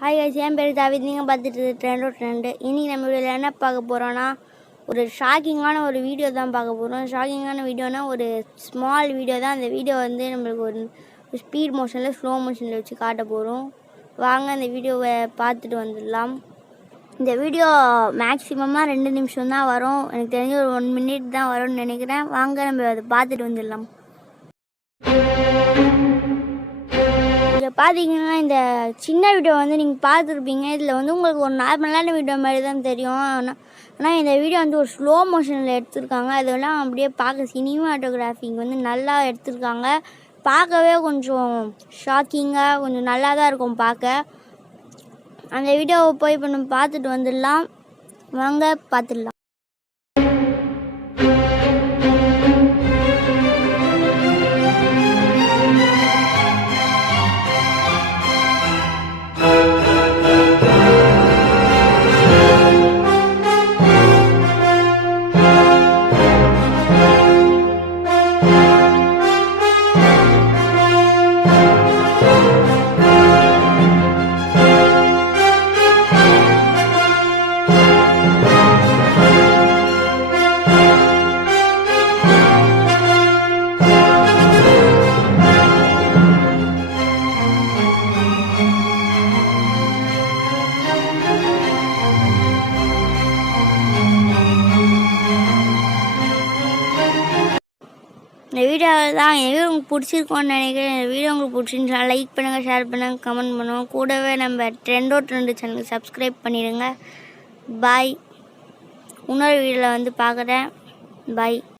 Hi guys, என் பேர் தாவித். நீங்கள் பார்த்துட்டு ட்ரெண்டு. இன்றைக்கி நம்ம வீடியோவில் என்ன பார்க்க போகிறோன்னா, ஒரு ஷாக்கிங்கான ஒரு வீடியோ தான் பார்க்க போகிறோம். ஷாக்கிங்கான வீடியோனா ஒரு ஸ்மால் வீடியோ தான். அந்த வீடியோ வந்து நம்மளுக்கு ஒரு ஸ்பீட் மோஷனில் ஸ்லோ மோஷனில் வச்சு காட்ட போகிறோம். வாங்க அந்த வீடியோவை பார்த்துட்டு வந்துடலாம். இந்த வீடியோ மேக்ஸிமமாக 2 நிமிஷம் தான் வரும். எனக்கு தெரிஞ்ச ஒரு 1 மினிட் தான் வரும்னு நினைக்கிறேன். வாங்க நம்ம அதை பார்த்துட்டு வந்துடலாம். இதில் பார்த்தீங்கன்னா இந்த சின்ன வீடியோ வந்து நீங்கள் பார்த்துருப்பீங்க. இதில் வந்து உங்களுக்கு ஒரு நார்மலான வீடியோ மாதிரி தான் தெரியும். ஆனால் இந்த வீடியோ வந்து ஒரு ஸ்லோ மோஷனில் எடுத்திருக்காங்க. அதெல்லாம் அப்படியே பார்க்க சினிமாட்டோகிராஃபிங் வந்து நல்லா எடுத்திருக்காங்க. பார்க்கவே கொஞ்சம் ஷாக்கிங்காக கொஞ்சம் நல்லா தான் இருக்கும் பார்க்க. அந்த வீடியோவை போய் இப்போ நம்ம பார்த்துட்டு வந்துடலாம். வாங்க பார்த்துடலாம். இந்த வீடியோவில் தான் என் வீடியோ உங்களுக்கு பிடிச்சிருக்கோன்னு நினைக்கிறேன். இந்த வீடியோ உங்களுக்கு பிடிச்சிருந்துச்சா லைக் பண்ணுங்கள், ஷேர் பண்ணுங்கள், கமெண்ட் பண்ணுவோம். கூடவே நம்ம ட்ரெண்டு சேனலுக்கு சப்ஸ்கிரைப் பண்ணிடுங்க. பாய். இன்னொரு வீடியோவில் வந்து பார்க்குறேன். பாய்.